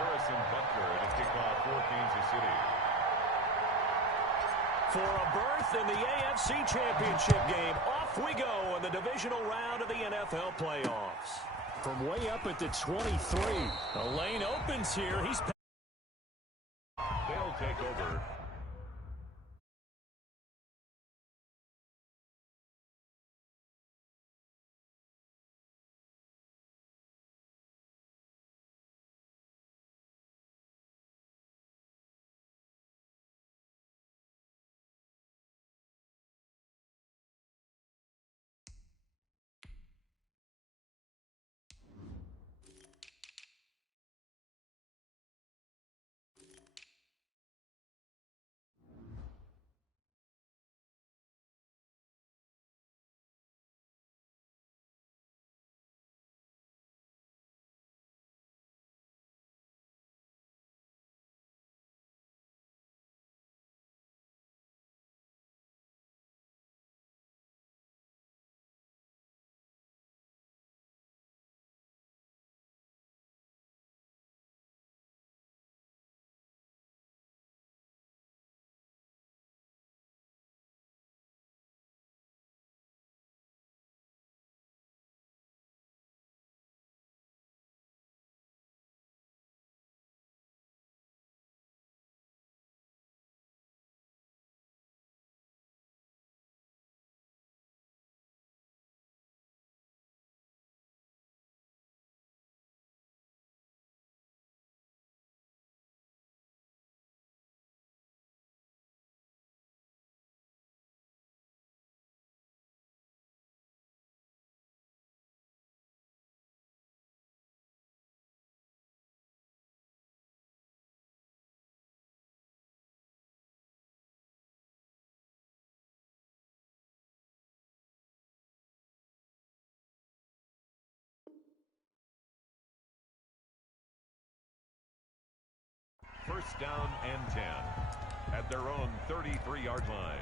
to kick off for Kansas City. For a berth in the AFC Championship game, off we go in the divisional round of the NFL playoffs. From way up at the 23, the lane opens here. They'll take over. First down and 10 at their own 33-yard line.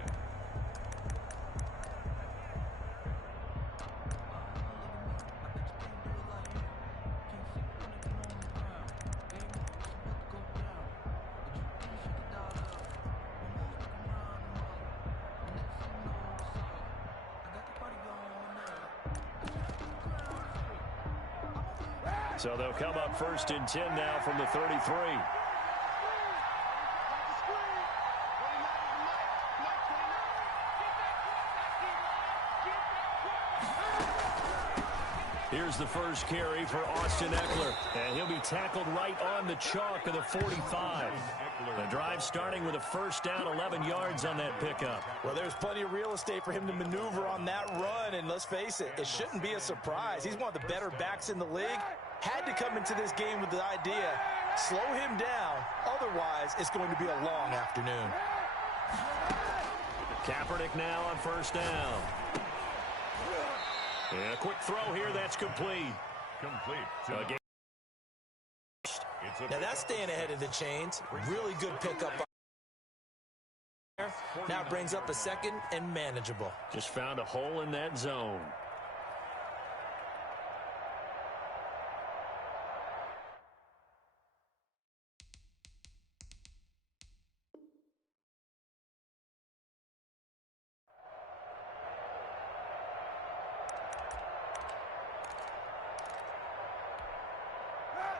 So they'll come up first and 10 now from the 33. Here's the first carry for Austin Eckler, and he'll be tackled right on the chalk of the 45. The drive starting with a first down, 11 yards on that pickup. Well, there's plenty of real estate for him to maneuver on that run, and let's face it, it shouldn't be a surprise. He's one of the better backs in the league. Had to come into this game with the idea, slow him down, otherwise it's going to be a long afternoon. Kaepernick now on first down. And a quick throw here, that's complete. Complete. Now that's staying ahead of the chains. Really good pickup. Now it brings up a second and manageable. Just found a hole in that zone.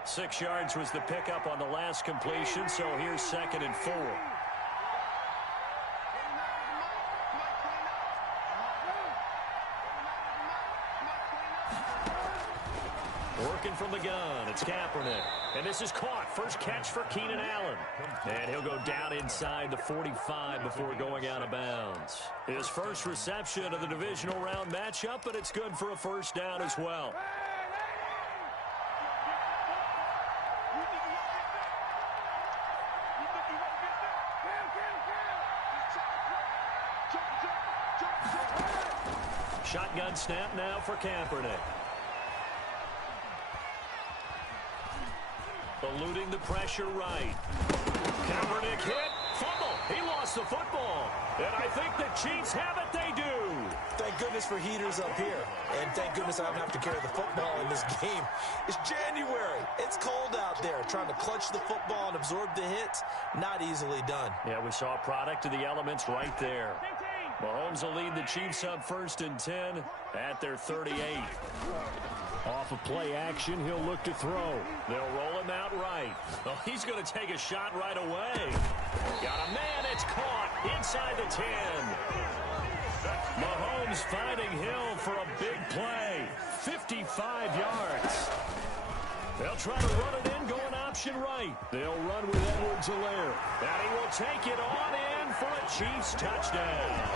Six yards was the pickup on the last completion, so here's second and 4. Working from the gun, it's Kaepernick. And this is caught. First catch for Keenan Allen. And he'll go down inside the 45 before going out of bounds. His first reception of the divisional round matchup, but it's good for a first down as well. Shotgun snap now for Kaepernick. Eluding the pressure right. Kaepernick hit. Fumble. He lost the football. And I think the Chiefs have it. They do. Thank goodness for heaters up here. And thank goodness I don't have to carry the football in this game. It's January. It's cold out there. Trying to clutch the football and absorb the hits, not easily done. Yeah, we saw a product of the elements right there. Mahomes will lead the Chiefs up 1st and 10 at their 38. Off of play action, he'll look to throw. They'll roll him out right. Oh, he's going to take a shot right away. Got a man, it's caught inside the 10. Mahomes finding Hill for a big play. 55 yards. They'll try to run it in, going option right. They'll run with Edwards-Helaire. And he will take it on in for a Chiefs touchdown.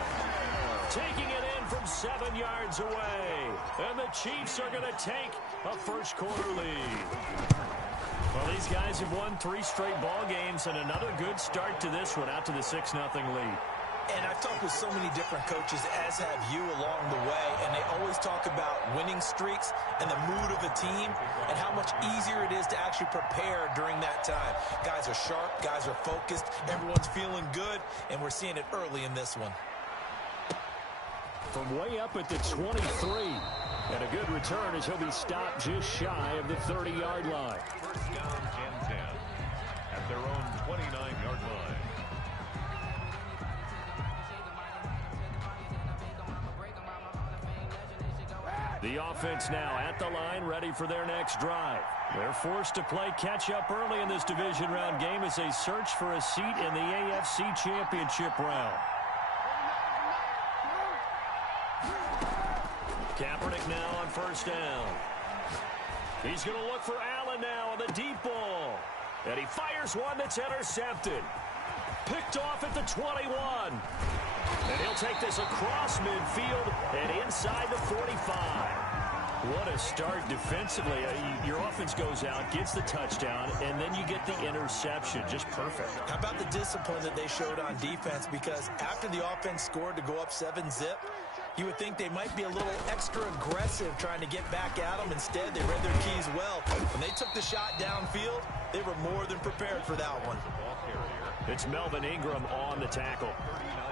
Taking it in from 7 yards away. And the Chiefs are going to take a first-quarter lead. Well, these guys have won 3 straight ball games and another good start to this one, out to the 6-0 lead. And I've talked with so many different coaches, as have you, along the way, and they always talk about winning streaks and the mood of a team and how much easier it is to actually prepare during that time. Guys are sharp, guys are focused, everyone's feeling good, and we're seeing it early in this one. From way up at the 23, and a good return as he'll be stopped just shy of the 30-yard line. First down and 10 at their own 29-yard line. The offense now at the line, ready for their next drive. They're forced to play catch-up early in this division round game as they search for a seat in the AFC Championship round. Kaepernick now on first down. He's going to look for Allen now on the deep ball. And he fires one that's intercepted. Picked off at the 21. And he'll take this across midfield and inside the 45. What a start defensively. Your offense goes out, gets the touchdown, and then you get the interception. Just perfect. How about the discipline that they showed on defense? Because after the offense scored to go up 7-zip, you would think they might be a little extra aggressive trying to get back at them. Instead, they read their keys well. When they took the shot downfield, they were more than prepared for that one. It's Melvin Ingram on the tackle.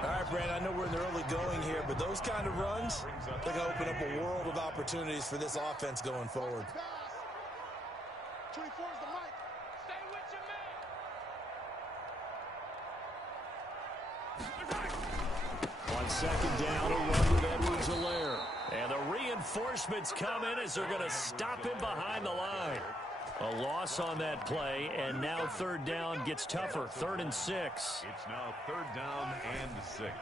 All right, Brandon, I know we're in the early going here, but those kind of runs, they're going to open up a world of opportunities for this offense going forward. 24 is the mic. Stay with your man. On second down, a run with Edwards-Helaire. And the reinforcements come in as they're going to stop him behind the line. A loss on that play, and now third down gets tougher. 3rd and 6. It's now 3rd down and 6.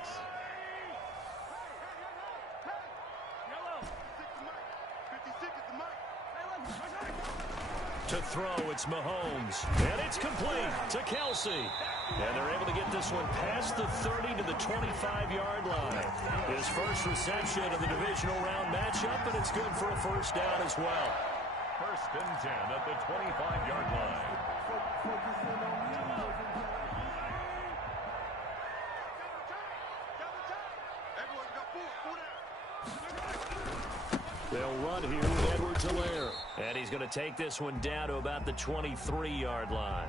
To throw, it's Mahomes. And it's complete to Kelsey. And they're able to get this one past the 30 to the 25-yard line. His first reception of the divisional round matchup, and it's good for a first down as well. 1st and 10 at the 25-yard line. They'll run here with Edwards-Helaire. And he's going to take this one down to about the 23-yard line.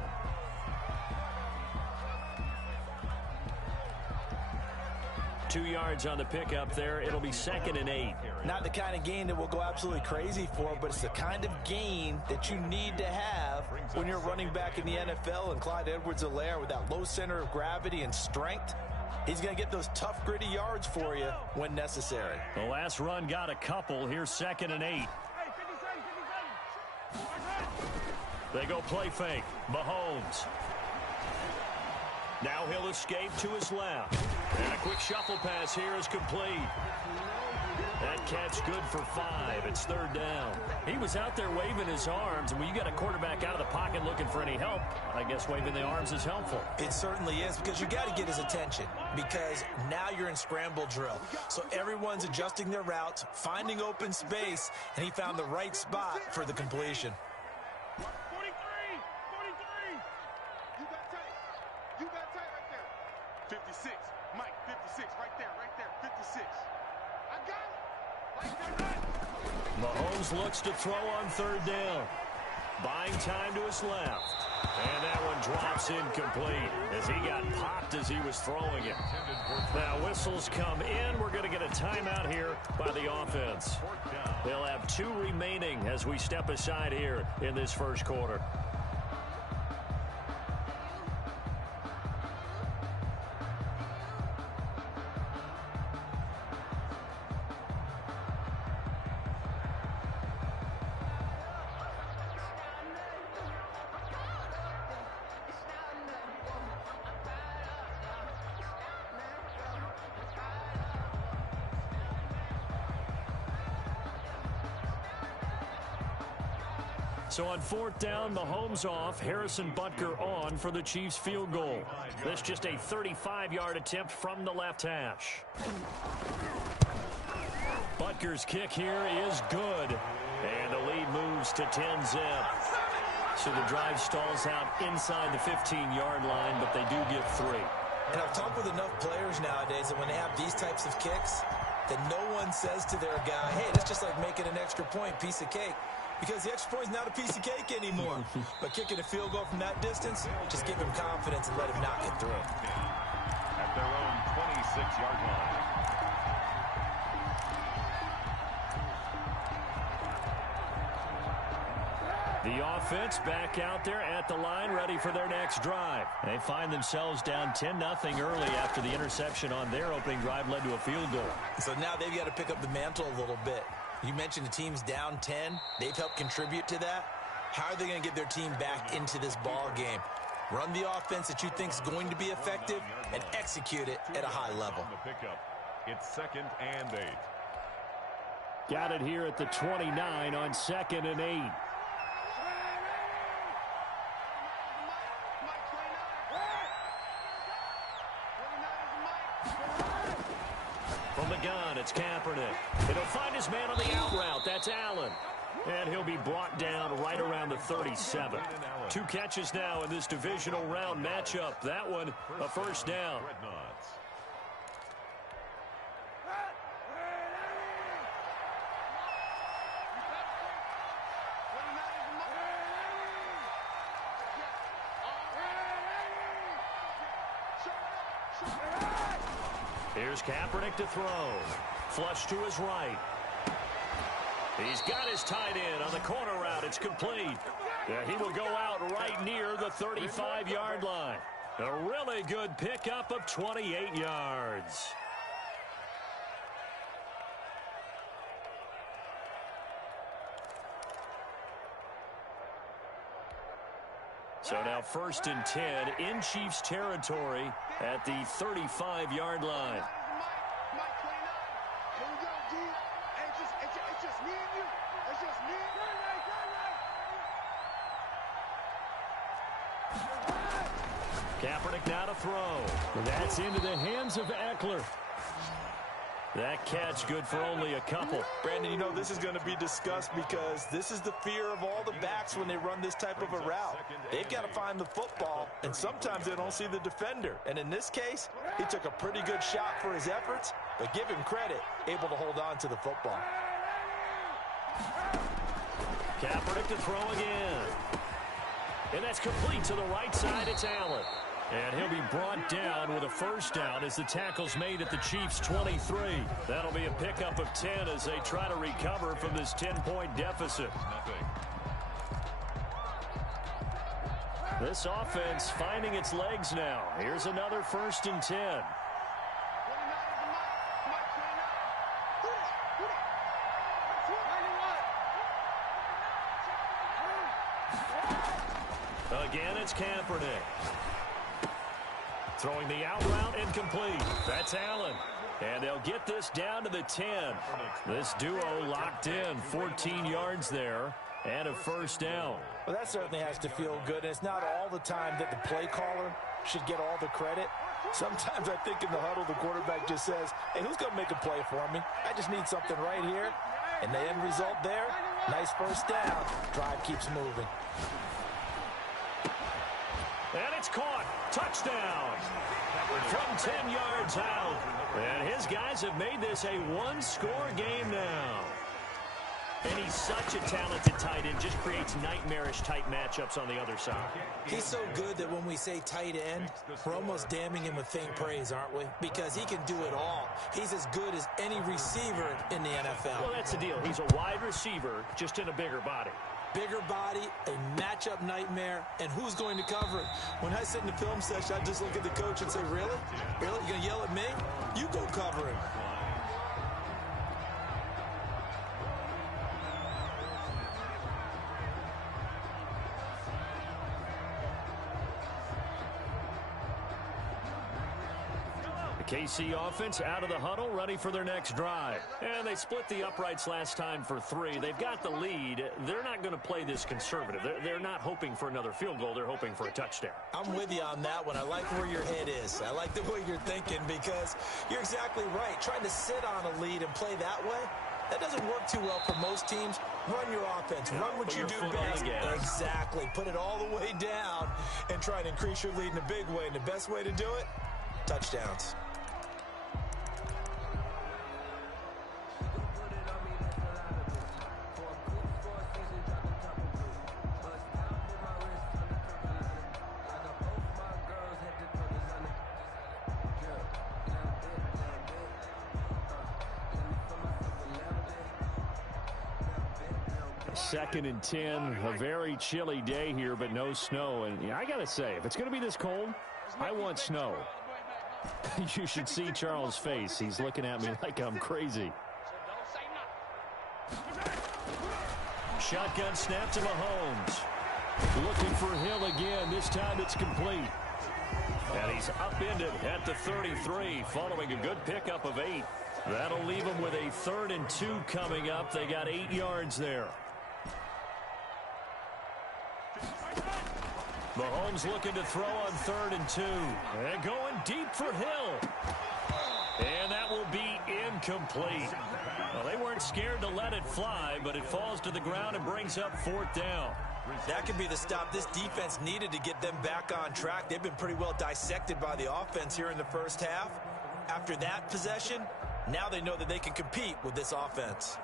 Two yards on the pickup there. It'll be 2nd and 8. Not the kind of game that we'll go absolutely crazy for, but it's the kind of game that you need to have when you're running back in the NFL. And Clyde Edwards-Helaire, with that low center of gravity and strength, he's going to get those tough, gritty yards for you when necessary. The last run got a couple. Here's 2nd and 8. They go play fake. Mahomes. Now he'll escape to his left. And a quick shuffle pass here is complete. That catch good for 5. It's 3rd down. He was out there waving his arms, and when you got a quarterback out of the pocket looking for any help, I guess waving the arms is helpful. It certainly is, because you got to get his attention, because now you're in scramble drill. So everyone's adjusting their routes, finding open space, and he found the right spot for the completion. 43. You got tight right there. 56. Mike, 56. Right there. 56. I got it. Mahomes looks to throw on 3rd down. Buying time to his left. And that one drops incomplete as he got popped as he was throwing it. Now whistles come in. We're going to get a timeout here by the offense. They'll have 2 remaining as we step aside here in this first quarter. So on 4th down, Mahomes off, Harrison Butker on for the Chiefs field goal. This just a 35-yard attempt from the left hash. Butker's kick here is good. And the lead moves to 10-zip. So the drive stalls out inside the 15-yard line, but they do get 3. And I've talked with enough players nowadays that when they have these types of kicks, that no one says to their guy, hey, that's just like making an extra point, piece of cake. Because the extra point is not a piece of cake anymore. But kicking a field goal from that distance, just give him confidence and let him knock it through. At their own 26-yard line. The offense back out there at the line, ready for their next drive. They find themselves down 10-0 early after the interception on their opening drive led to a field goal. So now they've got to pick up the mantle a little bit. You mentioned the team's down 10. They've helped contribute to that. How are they going to get their team back into this ball game? Run the offense that you think is going to be effective and execute it at a high level. It's 2nd and 8. Got it here at the 29 on 2nd and 8. From the gun, it's Kaepernick. And he'll find his man on the out route. That's Allen. And he'll be brought down right around the 37. 2 catches now in this divisional round matchup. That one, a first down. Here's Kaepernick to throw. Flush to his right. He's got his tight end on the corner route. It's complete. Yeah, he will go out right near the 35-yard line. A really good pickup of 28 yards. So now 1st and 10 in Chiefs territory at the 35-yard line. Kaepernick now to throw. That's into the hands of Eckler. That catch good for only a couple. Brandon, you know this is going to be discussed because this is the fear of all the backs when they run this type of a route. They've got to find the football, and sometimes they don't see the defender. And in this case, he took a pretty good shot for his efforts, but give him credit, able to hold on to the football. Kaepernick to throw again. And that's complete to the right side. It's Allen. And he'll be brought down with a first down as the tackle's made at the Chiefs' 23. That'll be a pickup of 10 as they try to recover from this 10-point deficit. This offense finding its legs now. Here's another 1st and 10. Again, it's Kaepernick. Throwing the out route incomplete. That's Allen. And they'll get this down to the 10. This duo locked in. 14 yards there and a first down. Well, that certainly has to feel good. And it's not all the time that the play caller should get all the credit. Sometimes I think in the huddle, the quarterback just says, hey, who's going to make a play for me? I just need something right here. And the end result there, nice first down. Drive keeps moving. And it's caught. Touchdown. From 10 yards out. And his guys have made this a one-score game now. And he's such a talented tight end, just creates nightmarish-type matchups on the other side. He's so good that when we say tight end, we're almost damning him with faint praise, aren't we? Because he can do it all. He's as good as any receiver in the NFL. Well, that's the deal. He's a wide receiver, just in a bigger body. Bigger body, a matchup nightmare, and who's going to cover it? When I sit in the film session, I just look at the coach and say, really? Really? You're going to yell at me? You go cover him. KC offense out of the huddle, ready for their next drive. And they split the uprights last time for 3. They've got the lead. They're not going to play this conservative. They're not hoping for another field goal. They're hoping for a touchdown. I'm with you on that one. I like where your head is. I like the way you're thinking because you're exactly right. Trying to sit on a lead and play that way, that doesn't work too well for most teams. Run your offense. Run what you do best. Exactly. Put it all the way down and try to increase your lead in a big way. And the best way to do it, touchdowns. Second and 10, a very chilly day here, but no snow. And I got to say, if it's going to be this cold, I want snow. You should see Charles' face. He's looking at me like I'm crazy. Shotgun snap to Mahomes. Looking for Hill again. This time it's complete. And he's upended at the 33, following a good pickup of 8. That'll leave him with a 3rd and 2 coming up. They got 8 yards there. Mahomes looking to throw on 3rd and 2. And going deep for Hill. And that will be incomplete. Well, they weren't scared to let it fly, but it falls to the ground and brings up 4th down. That could be the stop this defense needed to get them back on track. They've been pretty well dissected by the offense here in the first half. After that possession, now they know that they can compete with this offense.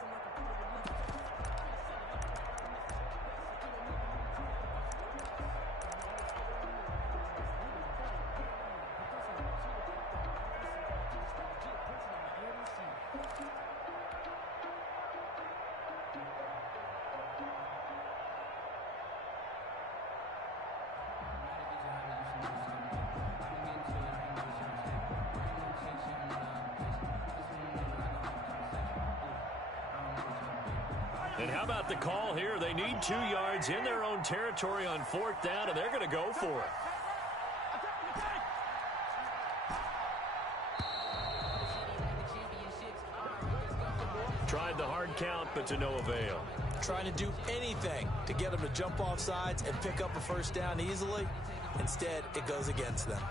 And how about the call here? They need 2 yards in their own territory on 4th down, and they're going to go for it. Tried the hard count, but to no avail. Trying to do anything to get them to jump off sides and pick up a 1st down easily. Instead, it goes against them.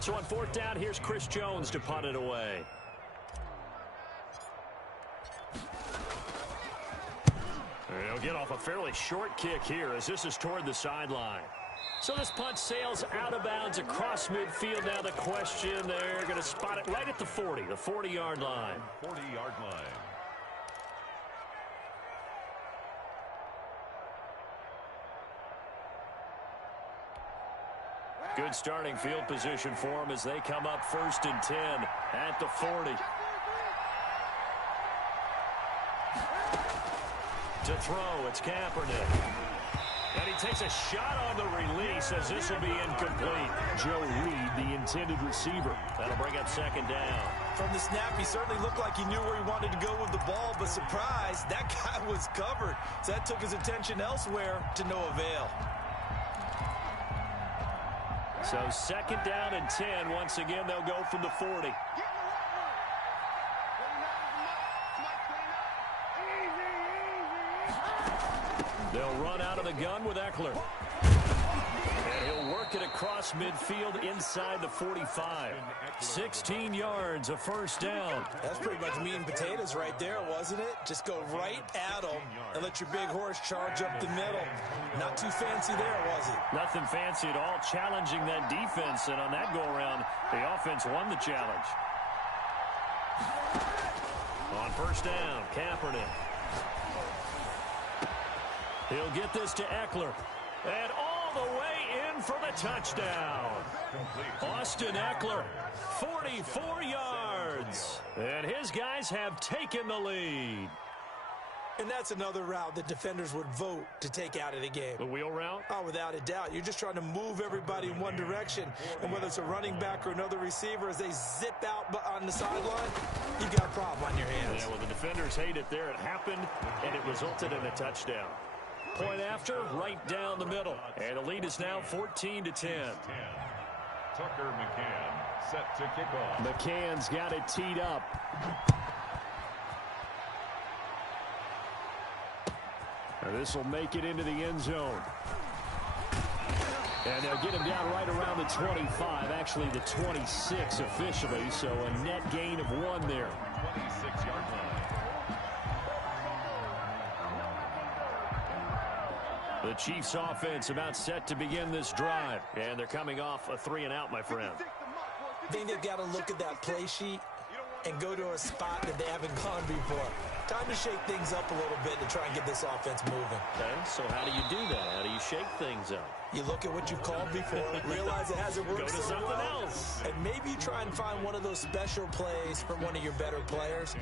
So on 4th down, here's Chris Jones to punt it away. They'll get off a fairly short kick here as this is toward the sideline. So this punt sails out of bounds across midfield. Now the question, they're going to spot it right at the 40, the 40-yard line. 40-yard line. Good starting field position for them as they come up 1st and 10 at the 40. To throw, it's Kaepernick. And he takes a shot on the release as this will be incomplete. Joe Reed, the intended receiver. That'll bring up 2nd down. From the snap, he certainly looked like he knew where he wanted to go with the ball, but surprise, that guy was covered. So that took his attention elsewhere to no avail. So 2nd down and 10. Once again, they'll go from the 40. They'll run out of the gun with Eckler. And he'll work it across midfield inside the 45. 16 yards, a 1st down. That's pretty much meat and potatoes right there, wasn't it? Just go right at them and let your big horse charge up the middle. Not too fancy there, was it? Nothing fancy at all, challenging that defense. And on that go-around, the offense won the challenge. On first down, Kaepernick. He'll get this to Eckler. And all the way in for the touchdown. Austin Eckler, 44 yards. And his guys have taken the lead. And that's another route that defenders would vote to take out of the game. The wheel route? Oh, without a doubt. You're just trying to move everybody in one direction. And whether it's a running back or another receiver, as they zip out on the sideline, you've got a problem on your hands. Yeah, well, the defenders hate it there. It happened, and it resulted in a touchdown. Point after, right down the middle. And the lead is now 14-10. Tucker McCann set to kick off. McCann's got it teed up. This will make it into the end zone. And they'll get him down right around the 25, actually the 26 officially, so a net gain of 1 there. 26-yard line. The Chiefs offense about set to begin this drive. And they're coming off a 3-and-out, my friend. I think they've got to look at that play sheet and go to a spot that they haven't gone before. Time to shake things up a little bit to try and get this offense moving. Okay, so how do you do that? How do you shake things up? You look at what you've called before, realize it hasn't worked Go to so something well, else. and maybe you try and find one of those special plays from one of your better players.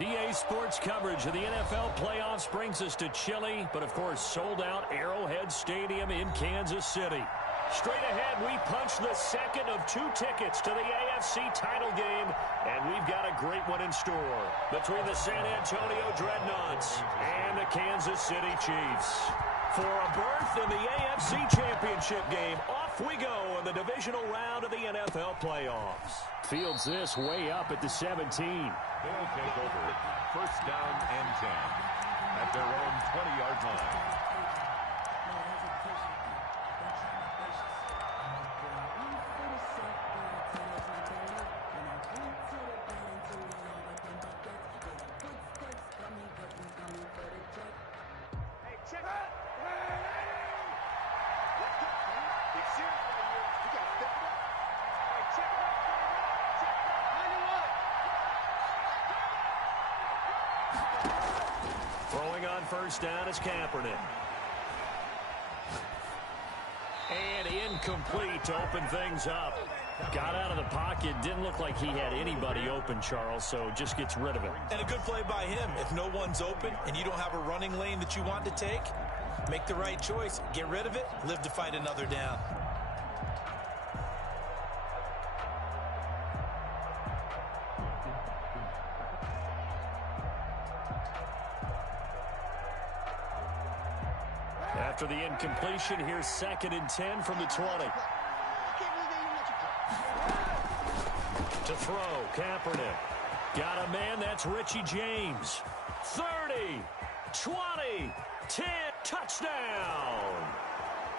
EA Sports coverage of the NFL playoffs brings us to chilly, but of course sold out Arrowhead Stadium in Kansas City. Straight ahead, we punch the second of 2 tickets to the AFC title game, and we've got a great one in store between the San Antonio Dreadnoughts and the Kansas City Chiefs. For a berth in the AFC Championship game, off we go in the divisional round of the NFL playoffs. Fields this way up at the 17. They'll take over. First down and 10 at their own 20-yard line. Throwing on first down is Kaepernick. And incomplete to open things up. Got out of the pocket. Didn't look like he had anybody open, Charles, so just gets rid of it. And a good play by him. If no one's open and you don't have a running lane that you want to take, make the right choice. Get rid of it. Live to fight another down. After the incompletion, here's 2nd and 10 from the 20. To throw, Kaepernick. Got a man, that's Richie James. 30, 20, 10, touchdown.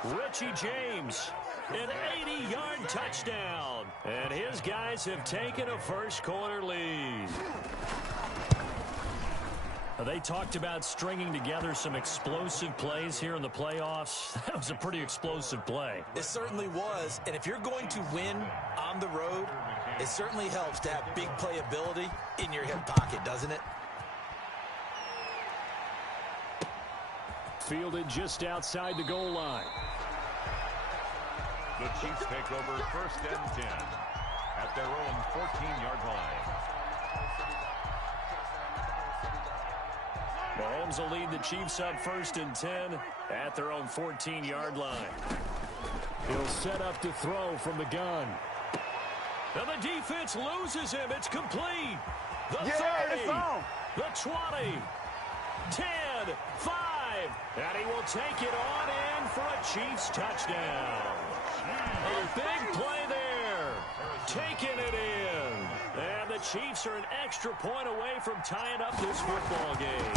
Richie James, an 80-yard touchdown. And his guys have taken a first-quarter lead. They talked about stringing together some explosive plays here in the playoffs. That was a pretty explosive play. It certainly was. And if you're going to win on the road, it certainly helps to have big playability in your hip pocket, doesn't it? Fielded just outside the goal line. The Chiefs take over first and 10 at their own 14-yard line. Mahomes will lead the Chiefs up first and 10 at their own 14-yard line. He'll set up to throw from the gun. And the defense loses him. It's complete. The 30, the 20, 10, 5, and he will take it on in for a Chiefs touchdown. A big play there. Taking it in. And the Chiefs are an extra point away from tying up this football game.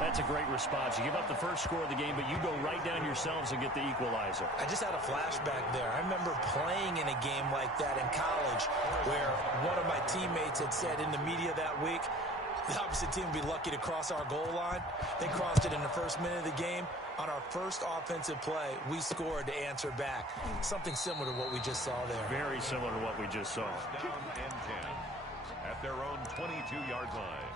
That's a great response. You give up the first score of the game, but you go right down yourselves and get the equalizer. I just had a flashback there. I remember playing in a game like that in college where one of my teammates had said in the media that week, the opposite team would be lucky to cross our goal line. They crossed it in the first minute of the game. On our first offensive play, we scored to answer back. Something similar to what we just saw there. Very similar to what we just saw. Down and 10 at their own 22-yard line.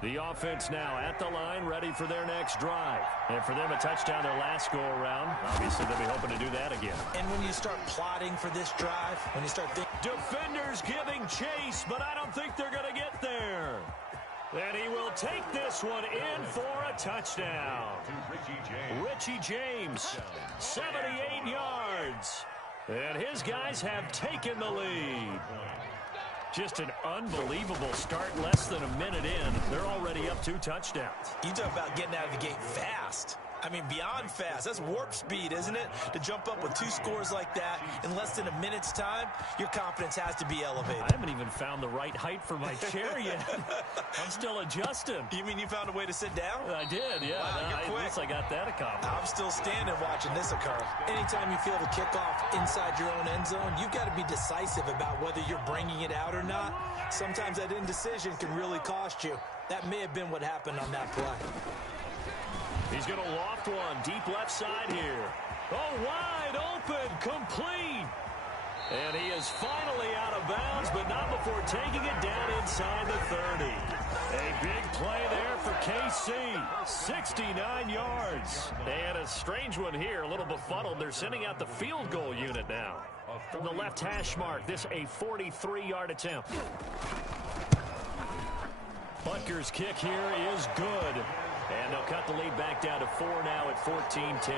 The offense now at the line, ready for their next drive. And for them, a touchdown their last go-around. Obviously, they'll be hoping to do that again. And when you start plotting for this drive, when you start thinking... Defenders giving chase, but I don't think they're going to get there. And he will take this one in for a touchdown. Richie James, 78 yards. And his guys have taken the lead. Just an unbelievable start. Less than a minute in, they're already up 2 touchdowns. You talk about getting out of the gate fast. I mean, beyond fast. That's warp speed, isn't it? To jump up with 2 scores like that in less than a minute's time, your confidence has to be elevated. I haven't even found the right height for my chair yet. I'm still adjusting. You mean you found a way to sit down? I did, yeah. Wow, you're quick. At least I got that accomplished. I'm still standing watching this occur. Anytime you feel the kickoff inside your own end zone, you've got to be decisive about whether you're bringing it out or not. Sometimes that indecision can really cost you. That may have been what happened on that play. He's going to loft one deep left side here. Oh, wide open, complete. And he is finally out of bounds, but not before taking it down inside the 30. A big play there for KC. 69 yards. And a strange one here, a little befuddled. They're sending out the field goal unit now. From the left hash mark, this a 43-yard attempt. Butker's kick here is good. And they'll cut the lead back down to 4 now at 14-10.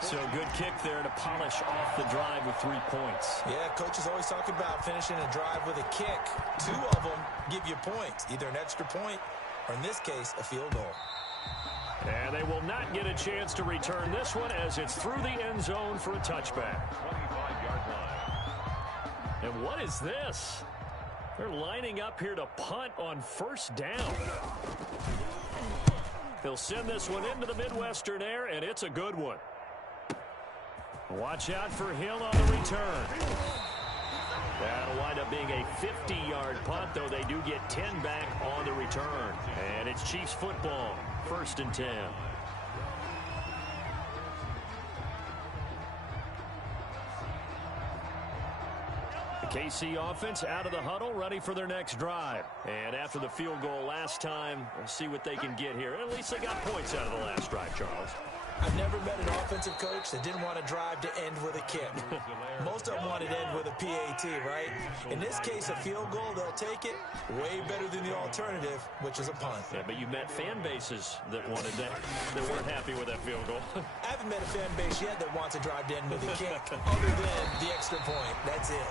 So good kick there to polish off the drive with 3 points. Yeah, coach is always talking about finishing a drive with a kick. 2 of them give you points, either an extra point or, in this case, a field goal. And they will not get a chance to return this one as it's through the end zone for a touchback. 25-yard line. And what is this? They're lining up here to punt on first down. They'll send this one into the Midwestern air, and it's a good one. Watch out for Hill on the return. That'll wind up being a 50-yard punt, though they do get 10 back on the return. And it's Chiefs football, 1st and 10. The KC offense out of the huddle, ready for their next drive. And after the field goal last time, we'll see what they can get here. At least they got points out of the last drive, Charles. I've never met an offensive coach that didn't want to drive to end with a kick. Most of them wanted to end with a PAT, right? In this case, a field goal, they'll take it. Way better than the alternative, which is a punt. Yeah, but you met fan bases that wanted that weren't happy with that field goal. I haven't met a fan base yet that wants a drive to end with a kick, other than the extra point. That's it.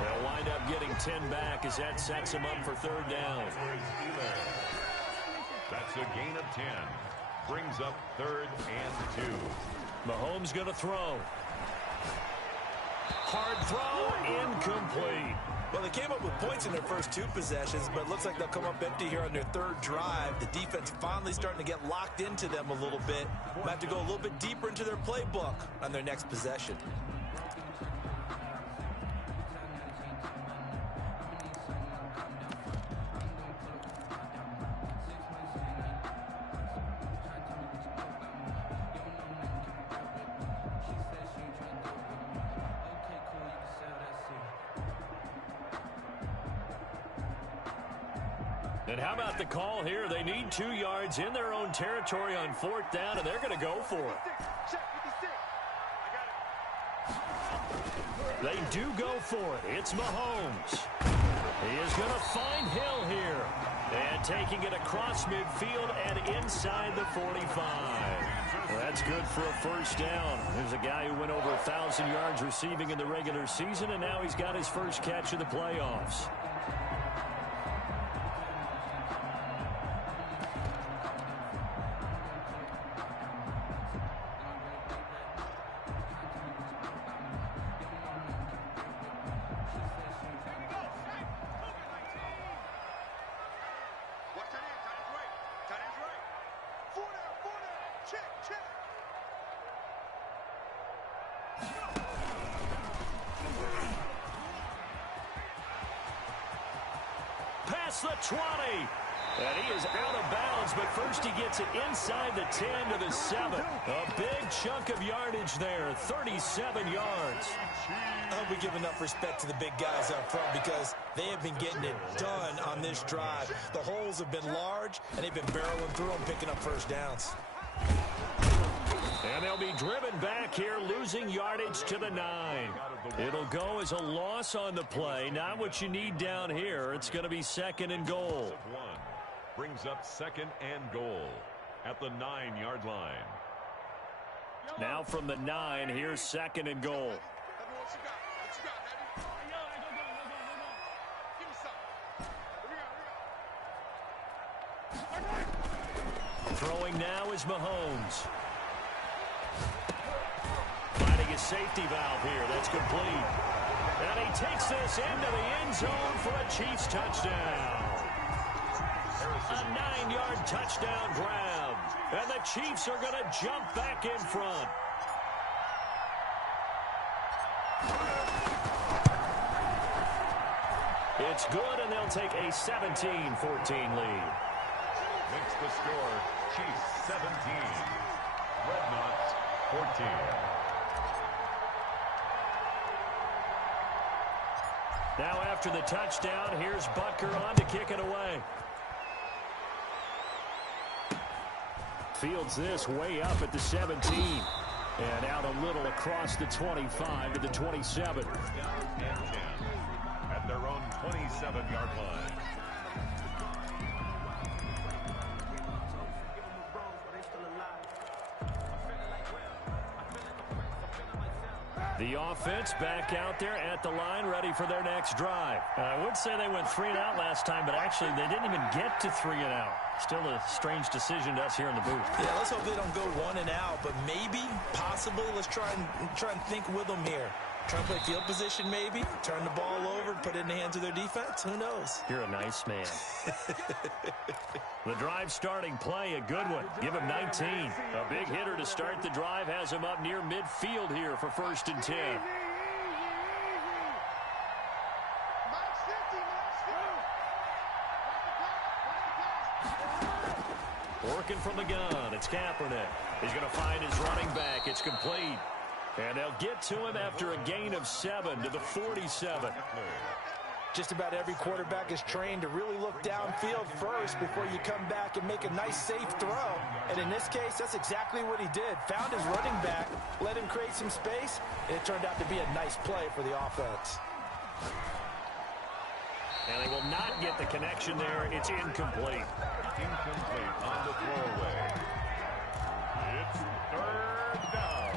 They'll wind up getting 10 back as that sets them up for 3rd down. That's a gain of 10. Brings up 3rd and 2. Mahomes going to throw. Hard throw, incomplete. Well, they came up with points in their first 2 possessions, but it looks like they'll come up empty here on their 3rd drive. The defense finally starting to get locked into them a little bit. They'll have to go a little bit deeper into their playbook on their next possession. And how about the call here? They need 2 yards in their own territory on 4th down, and they're going to go for it. They do go for it. It's Mahomes. He is going to find Hill here. And taking it across midfield and inside the 45. That's good for a 1st down. There's a guy who went over 1,000 yards receiving in the regular season, and now he's got his first catch of the playoffs. Past the 20. And he is out of bounds, but first he gets it inside the 10 to the 7. A big chunk of yardage there, 37 yards. I hope we give enough respect to the big guys up front because they have been getting it done on this drive. The holes have been large, and they've been barreling through them, picking up 1st downs. And they'll be driven back here, losing yardage to the 9. It'll go as a loss on the play. Not what you need down here. It's going to be 2nd and goal. Brings up 2nd and goal at the 9-yard line. Now from the 9, here's 2nd and goal. Throwing now is Mahomes. Finding his safety valve here. That's complete. And he takes this into the end zone for a Chiefs touchdown. A 9-yard touchdown grab. And the Chiefs are going to jump back in front. It's good, and they'll take a 17-14 lead. Makes the score Chiefs 17, Dreadnoughts 14. Now after the touchdown, here's Butker on to kick it away. Fields this way up at the 17. And out a little across the 25 to the 27. At their own 27-yard line. The offense back out there at the line, ready for their next drive. I would say they went 3 and out last time, but actually they didn't even get to 3 and out. Still a strange decision to us here in the booth. Yeah, let's hope they don't go 1 and out, but maybe, possibly, let's try and think with them here. Try and play field position maybe, turn the ball over, put it in the hands of their defense. Who knows? You're a nice man. The drive starting play, a good one. Give him 19. A big hitter to start the drive has him up near midfield here for 1st and 10. Working from the gun, it's Kaepernick. He's going to find his running back. It's complete. And they'll get to him after a gain of 7 to the 47. Just about every quarterback is trained to really look downfield first before you come back and make a nice, safe throw. And in this case, that's exactly what he did. Found his running back, let him create some space, and it turned out to be a nice play for the offense. And they will not get the connection there. It's incomplete. Incomplete on the throwaway. It's 3rd down.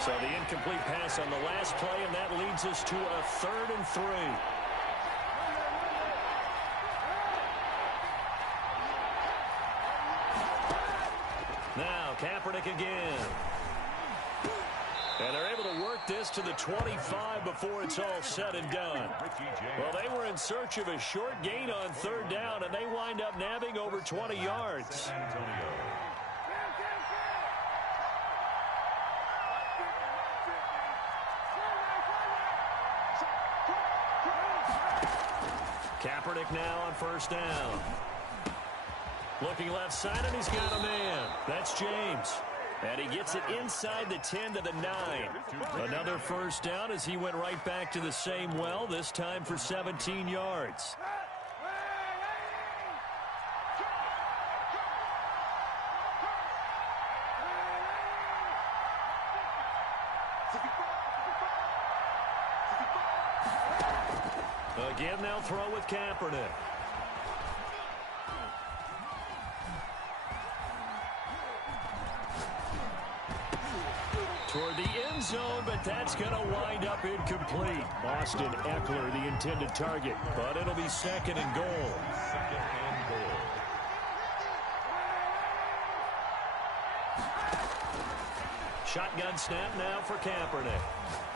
So the incomplete pass on the last play, and that leads us to a 3rd and 3. Now Kaepernick again. And they're able to work this to the 25 before it's all said and done. Well, they were in search of a short gain on 3rd down, and they wind up nabbing over 20 yards. Kaepernick now on 1st down. Looking left side, and he's got a man. That's James. And he gets it inside the 10 to the 9. Another 1st down as he went right back to the same well, this time for 17 yards. Again, they'll throw with Kaepernick. Toward the end zone, but that's going to wind up incomplete. Austin Eckler, the intended target, but it'll be 2nd and goal. 2nd and goal. Shotgun snap now for Kaepernick.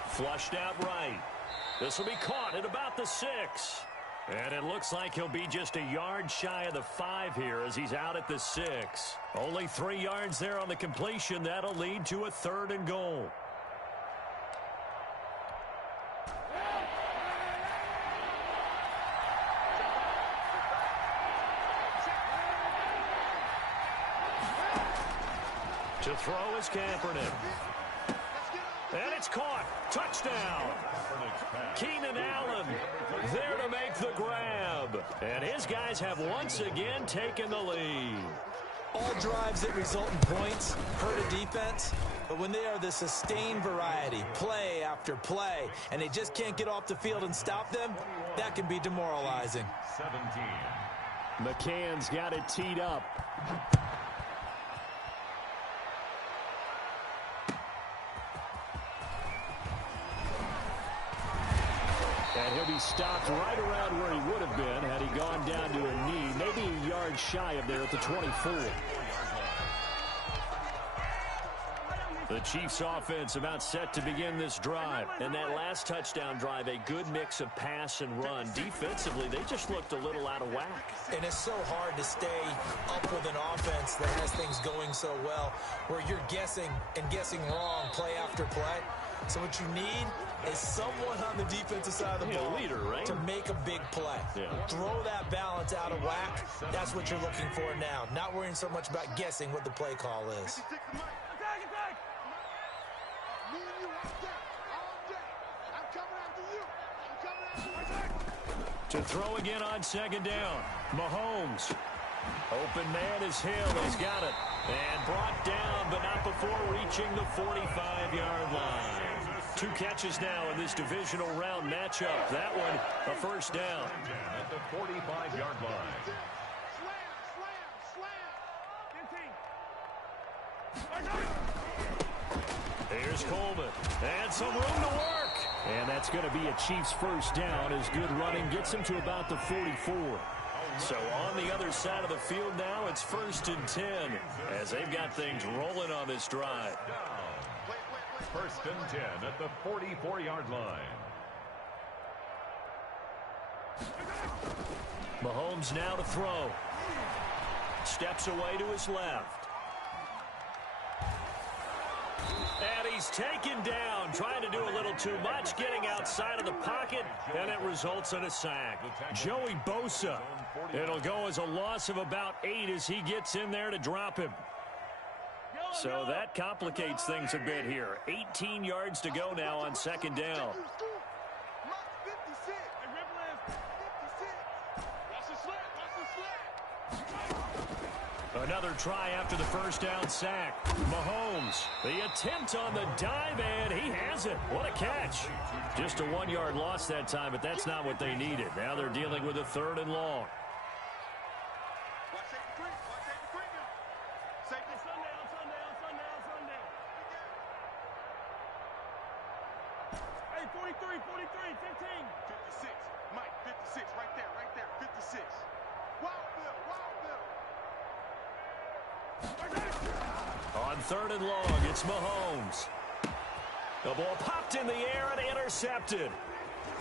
Flushed out right. This will be caught at about the 6. And it looks like he'll be just a yard shy of the 5 here as he's out at the 6. Only 3 yards there on the completion. That'll lead to a 3rd and goal. To throw is Kaepernick. And it's caught. Touchdown. Keenan Allen there to make the grab. And his guys have once again taken the lead. All drives that result in points hurt a defense, but when they are the sustained variety, play after play, and they just can't get off the field and stop them, that can be demoralizing. 17. McCann's got it teed up. And he'll be stopped right around where he would have been had he gone down to a knee, maybe a yard shy of there at the 24. The Chiefs offense about set to begin this drive. And that last touchdown drive, a good mix of pass and run. Defensively, they just looked a little out of whack. And it's so hard to stay up with an offense that has things going so well, where you're guessing and guessing wrong play after play. So what you need is someone on the defensive side of the ball leader, right? to make a big play. Yeah. Throw that balance out of whack. That's what you're looking for now. Not worrying so much about guessing what the play call is. Me and you right there all day. I'm coming after you. I'm coming To throw again on second down. Mahomes. Open man is Hill. He's got it. And brought down, but not before reaching the 45-yard line. 2 catches now in this divisional round matchup. That one, a first down. At the 45-yard line. Here's Coleman. And some room to work. And that's going to be a Chiefs first down as good running gets him to about the 44. So on the other side of the field now, it's 1st and 10 as they've got things rolling on this drive. 1st and 10 at the 44-yard line. Mahomes now to throw. Steps away to his left. And he's taken down, trying to do a little too much, getting outside of the pocket, and it results in a sack. Joey Bosa. It'll go as a loss of about 8 as he gets in there to drop him. So that complicates things a bit here. 18 yards to go now on second down. Another try after the first down sack. Mahomes, the attempt on the dive, and he has it. What a catch. Just a 1-yard loss that time, but that's not what they needed. Now they're dealing with a 3rd and long. Hey, 43, 15. 56, Mike, 56, right there, 56. Wild Bill. On 3rd and long, it's Mahomes. The ball popped in the air and intercepted.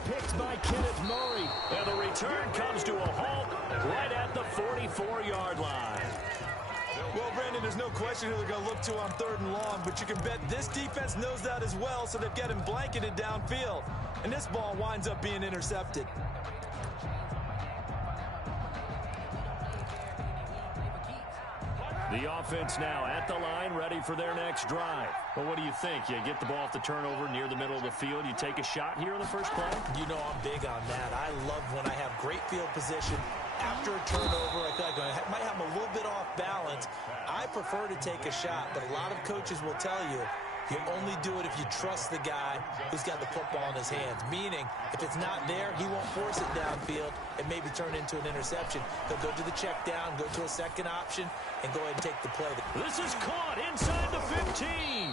Picked by Kenneth Murray. And the return comes to a halt right at the 44-yard line. Well, Brandon, there's no question who they're going to look to on 3rd and long, but you can bet this defense knows that as well, so they've got him blanketed downfield. And this ball winds up being intercepted. The offense now at the line, ready for their next drive. Well, what do you think? You get the ball off the turnover near the middle of the field. You take a shot here in the first play? You know I'm big on that. I love when I have great field position. After a turnover, I feel like I might have a little bit off balance. I prefer to take a shot, but a lot of coaches will tell you, you only do it if you trust the guy who's got the football in his hands. Meaning, if it's not there, he won't force it downfield and maybe turn into an interception. He'll go to the check down, go to a second option, and go ahead and take the play. This is caught inside the 15.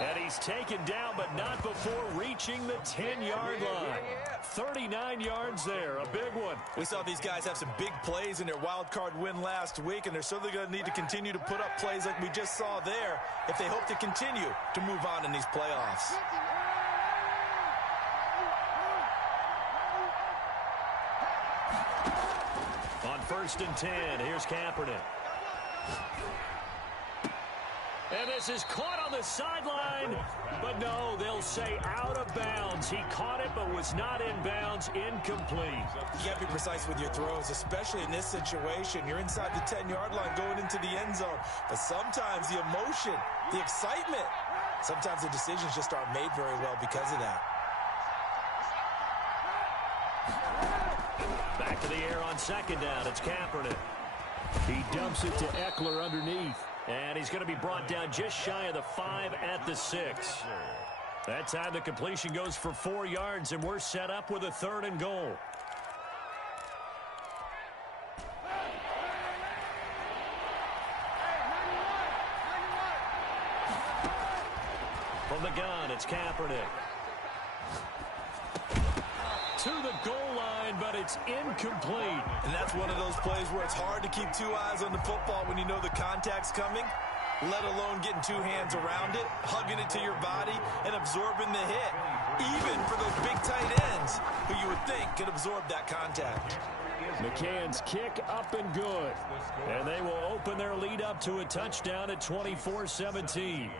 And he's taken down, but not before reaching the 10-yard line. 39 yards there, a big one. We saw these guys have some big plays in their wild card win last week, and they're certainly going to need to continue to put up plays like we just saw there if they hope to continue to move on in these playoffs. On 1st and 10, here's Kaepernick. And this is caught on the sideline, but no, they'll say out of bounds. He caught it, but was not in bounds, incomplete. You got to be precise with your throws, especially in this situation. You're inside the 10-yard line going into the end zone, but sometimes the emotion, the excitement, sometimes the decisions just aren't made very well because of that. Back to the air on second down. It's Kaepernick. He dumps it to Eckler underneath. And he's going to be brought down just shy of the 5 at the 6. That time the completion goes for 4 yards, and we're set up with a 3rd and goal. From the gun, it's Kaepernick. To the goal line, but it's incomplete. And that's one of those plays where it's hard to keep 2 eyes on the football when you know the contact's coming, let alone getting 2 hands around it, hugging it to your body, and absorbing the hit. Even for those big tight ends who you would think could absorb that contact. McCann's kick up and good. And they will open their lead up to a touchdown at 24-17.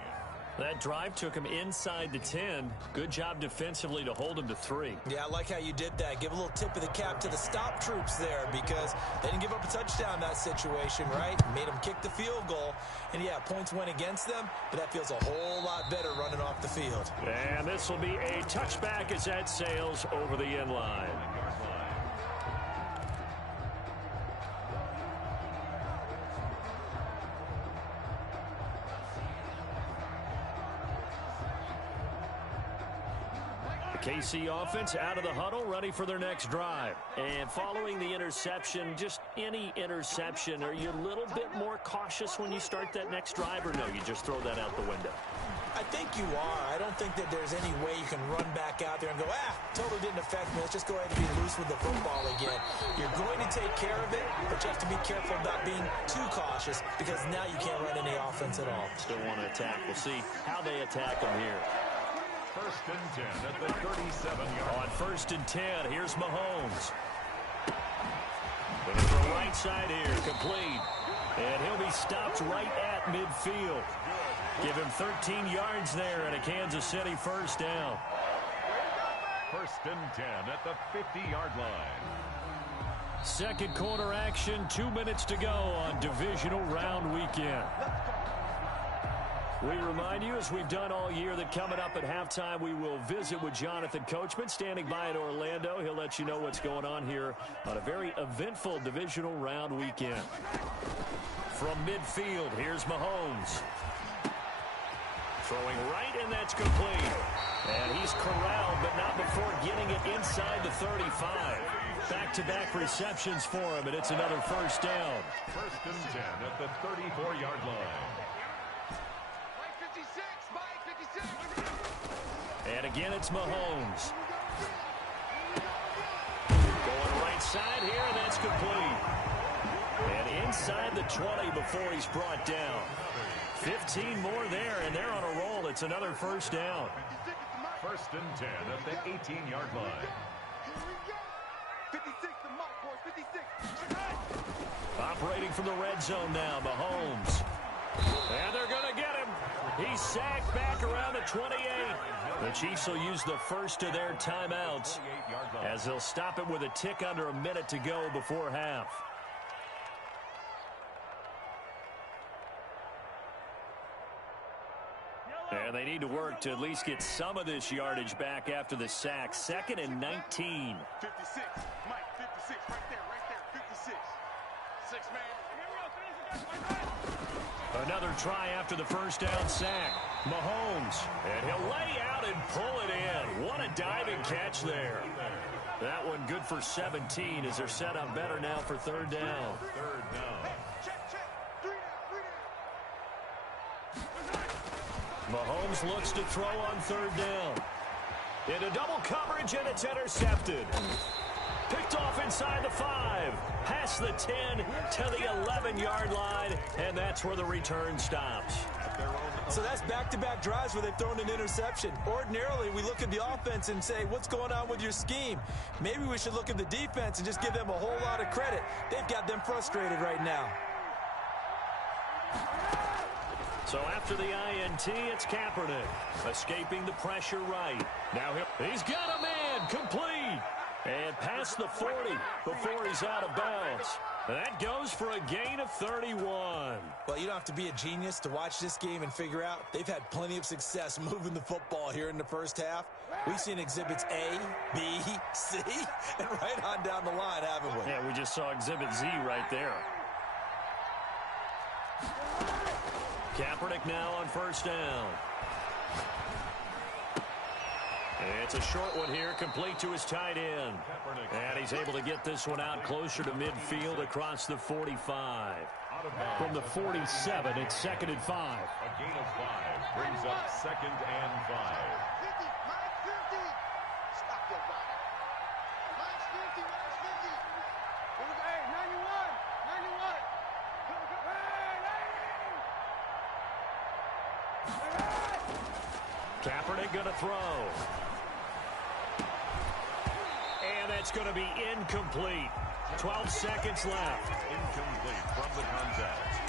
That drive took him inside the 10. Good job defensively to hold him to 3. Yeah, I like how you did that. Give a little tip of the cap to the stop troops there because they didn't give up a touchdown in that situation, right? Made them kick the field goal. And, yeah, points went against them, but that feels a whole lot better running off the field. And this will be a touchback as that sails over the end line. KC offense out of the huddle, ready for their next drive. And following the interception, just any interception, are you a little bit more cautious when you start that next drive, or no, you just throw that out the window? I think you are. I don't think that there's any way you can run back out there and go, totally didn't affect me. Let's just go ahead and be loose with the football again. You're going to take care of it, but you have to be careful about being too cautious because now you can't run any offense at all. Still want to attack. We'll see how they attack them here. First and 10 at the 37-yard. On first and 10, here's Mahomes. Going to throw right side here, complete. And he'll be stopped right at midfield. Give him 13 yards there and a Kansas City first down. First and 10 at the 50-yard line. Second quarter action, 2 minutes to go on divisional round weekend. We remind you, as we've done all year, that coming up at halftime, we will visit with Jonathan Coachman, standing by in Orlando. He'll let you know what's going on here on a very eventful divisional round weekend. From midfield, here's Mahomes. Throwing right, and that's complete. And he's corralled, but not before getting it inside the 35. Back-to-back receptions for him, and it's another first down. First and 10 at the 34-yard line. And again, it's Mahomes. Going right side here, and that's complete. And inside the 20 before he's brought down. 15 more there, and they're on a roll. It's another first down. First and 10 at the 18-yard line. 56, the mark, boys, 56. Operating from the red zone now, Mahomes. And they're going to get him. He's sacked back around the 28. The Chiefs will use the first of their timeouts as they'll stop it with a tick under a minute to go before half. And they need to work to at least get some of this yardage back after the sack. Second and 19. 56, Mike, 56, right there, 56. 6 man. Another try after the first down sack. Mahomes, and he'll lay out and pull it in. What a diving catch there. That one good for 17 as they're set up better now for third down. Third down. Check. 3 down. Mahomes looks to throw on third down. Into double coverage, and it's intercepted. Picked off inside the 5. Past the 10 to the 11-yard line, and that's where the return stops. So that's back-to-back drives where they've thrown an interception. Ordinarily, we look at the offense and say, what's going on with your scheme? Maybe we should look at the defense and just give them a whole lot of credit. They've got them frustrated right now. So after the INT, it's Kaepernick. Escaping the pressure right. Now he's got a man, complete. And past the 40 before he's out of bounds. That goes for a gain of 31. Well, you don't have to be a genius to watch this game and figure out they've had plenty of success moving the football here in the first half. We've seen exhibits A, B, C, and right on down the line, haven't we? Yeah, we just saw exhibit Z right there. Kaepernick now on first down. It's a short one here, complete to his tight end. And he's able to get this one out closer to midfield across the 45. From the 47, it's second and 5. A gain of 5 brings up second and 5. 50, minus 50. Stop your body. Minus 50, minus 50. Hey, 91, 91. Kaepernick going to throw. And that's going to be incomplete. 12 seconds left. Incomplete from the contact.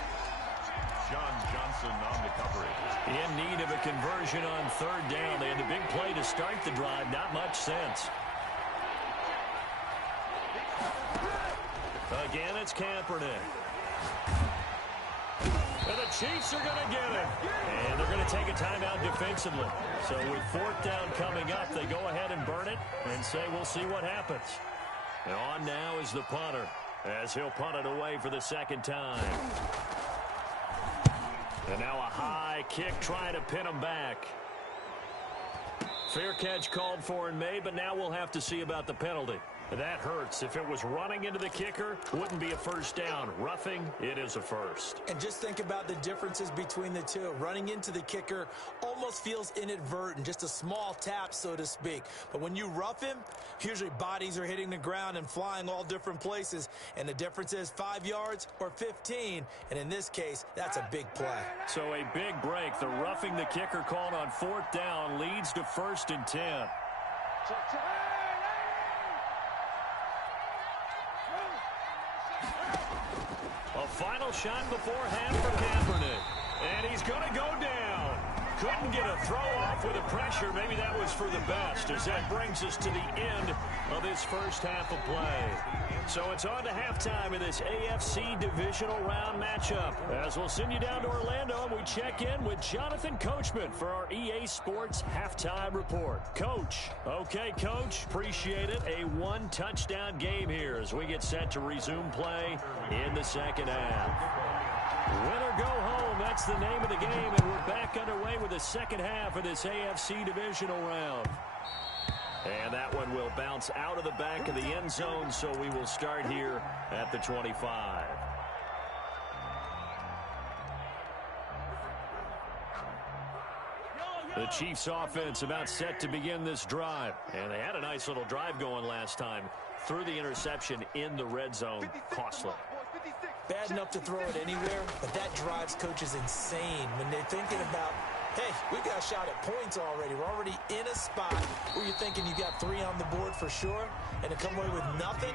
John Johnson on the coverage. In need of a conversion on third down. They had the big play to start the drive. Not much sense. Again, it's Kaepernick. And the Chiefs are going to get it. And they're going to take a timeout defensively. So with fourth down coming up, they go ahead and burn it and say, we'll see what happens. And on now is the punter, as he'll punt it away for the second time. And now a high kick trying to pin him back. Fair catch called for and made, but now we'll have to see about the penalty. That hurts. If it was running into the kicker, wouldn't be a first down. Roughing, it is a first. And just think about the differences between the two. Running into the kicker almost feels inadvertent, just a small tap, so to speak. But when you rough him, usually bodies are hitting the ground and flying all different places. And the difference is 5 yards or 15. And in this case, that's a big play. So a big break. The roughing the kicker called on 4th down leads to 1st and 10. A final shot before half for Kaepernick. And he's going to go down. Couldn't get a throw off with the pressure. Maybe that was for the best, as that brings us to the end of this first half of play. So it's on to halftime in this AFC divisional round matchup. As we'll send you down to Orlando, and we check in with Jonathan Coachman for our EA Sports halftime report. Coach. Okay, Coach. Appreciate it. A one-touchdown game here as we get set to resume play in the second half. Win or go home, that's the name of the game, and we're back underway with the second half of this AFC divisional round. And that one will bounce out of the back of the end zone, so we will start here at the 25. The Chiefs offense about set to begin this drive. And they had a nice little drive going last time. Threw the interception in the red zone. Costly. Bad enough to throw it anywhere, but that drives coaches insane when they're thinking about, hey, we got a shot at points already. We're already in a spot where you're thinking you got 3 on the board for sure, and to come away with nothing,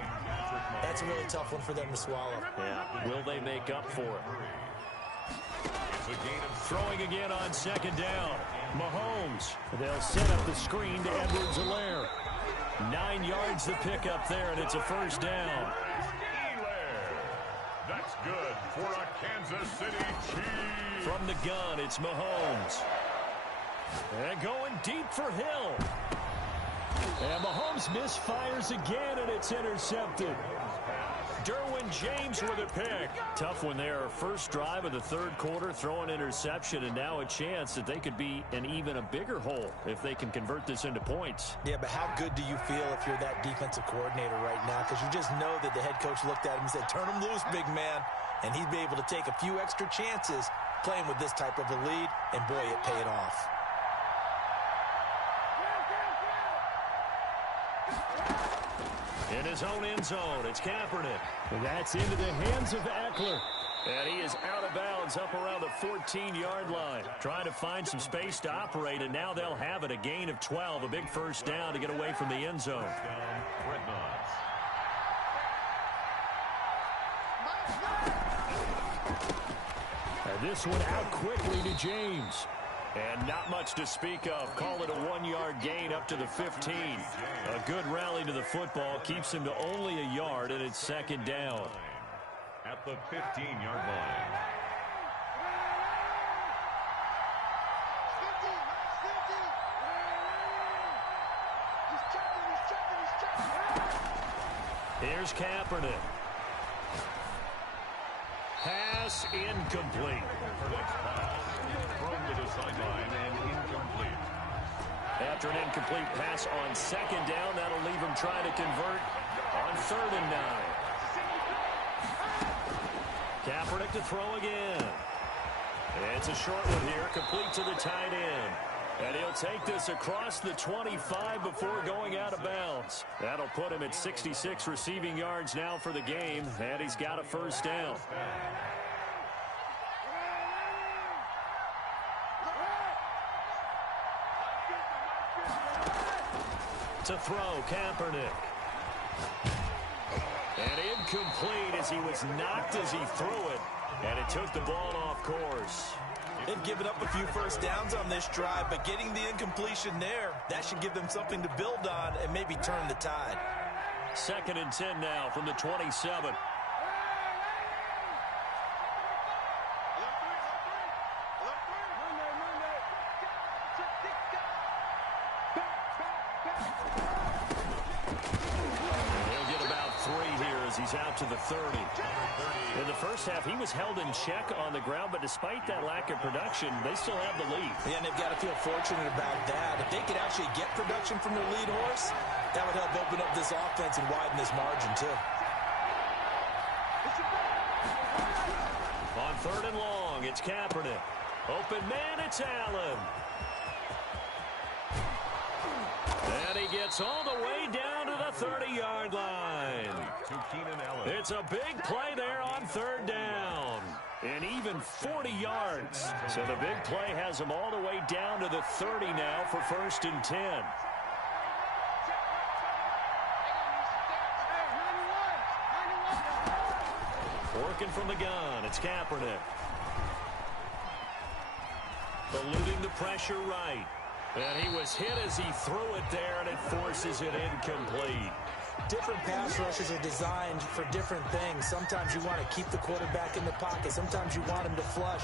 that's a really tough one for them to swallow. Yeah, will they make up for it? Throwing again on second down. Mahomes. They'll set up the screen to Edwards-Helaire. 9 yards to pick up there, and it's a first down. That's good for a Kansas City Chiefs. From the gun, it's Mahomes. And going deep for Hill. And Mahomes misfires again, and it's intercepted. Derwin James with a pick. Tough one there. First drive of the third quarter, throwing interception, and now a chance that they could be in even a bigger hole if they can convert this into points. Yeah, but how good do you feel if you're that defensive coordinator right now? Because you just know that the head coach looked at him and said, turn him loose, big man. And he'd be able to take a few extra chances playing with this type of a lead, and boy, it paid off. In his own end zone, it's Kaepernick. That's into the hands of Eckler. And he is out of bounds up around the 14-yard line. Trying to find some space to operate, and now they'll have it. A gain of 12, a big first down to get away from the end zone. And this one out quickly to James. And not much to speak of. Call it a 1-yard gain up to the 15. A good rally to the football keeps him to only a yard, and it's second down. At the 15-yard line. Here's Kaepernick. Pass incomplete. Thrown to the sideline and incomplete. After an incomplete pass on second down, that'll leave him trying to convert on 3rd and 9. Kaepernick to throw again. It's a short one here, complete to the tight end. And he'll take this across the 25 before going out of bounds. That'll put him at 66 receiving yards now for the game, and he's got a first down. To throw, Kaepernick. And incomplete as he was knocked as he threw it. And it took the ball off course. They've given up a few first downs on this drive, but getting the incompletion there, that should give them something to build on and maybe turn the tide. 2nd and 10 now from the 27. as he's out to the 30. In the first half, he was held in check on the ground, but despite that lack of production, they still have the lead. Yeah, and they've got to feel fortunate about that. If they could actually get production from their lead horse, that would help open up this offense and widen this margin, too. On 3rd and long, it's Kaepernick. Open man, it's Allen. And he gets all the way down to the 30-yard line. It's a big play there on 3rd down. And even 40 yards. So the big play has him all the way down to the 30 now for 1st and 10. Working from the gun, it's Kaepernick. Eluding the pressure right. And he was hit as he threw it there, and it forces it incomplete. Different pass rushes are designed for different things. Sometimes you want to keep the quarterback in the pocket. Sometimes you want him to flush.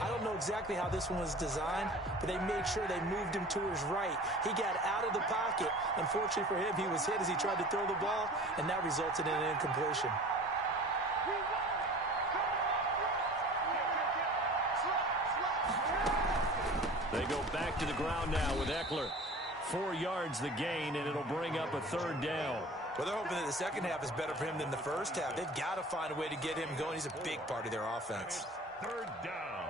I don't know exactly how this one was designed, but they made sure they moved him to his right. He got out of the pocket. Unfortunately for him, he was hit as he tried to throw the ball, and that resulted in an incompletion. They go back to the ground now with Eckler. 4 yards the gain, and it'll bring up a 3rd down. Well, they're hoping that the second half is better for him than the first half. They've got to find a way to get him going. He's a big part of their offense. 3rd down.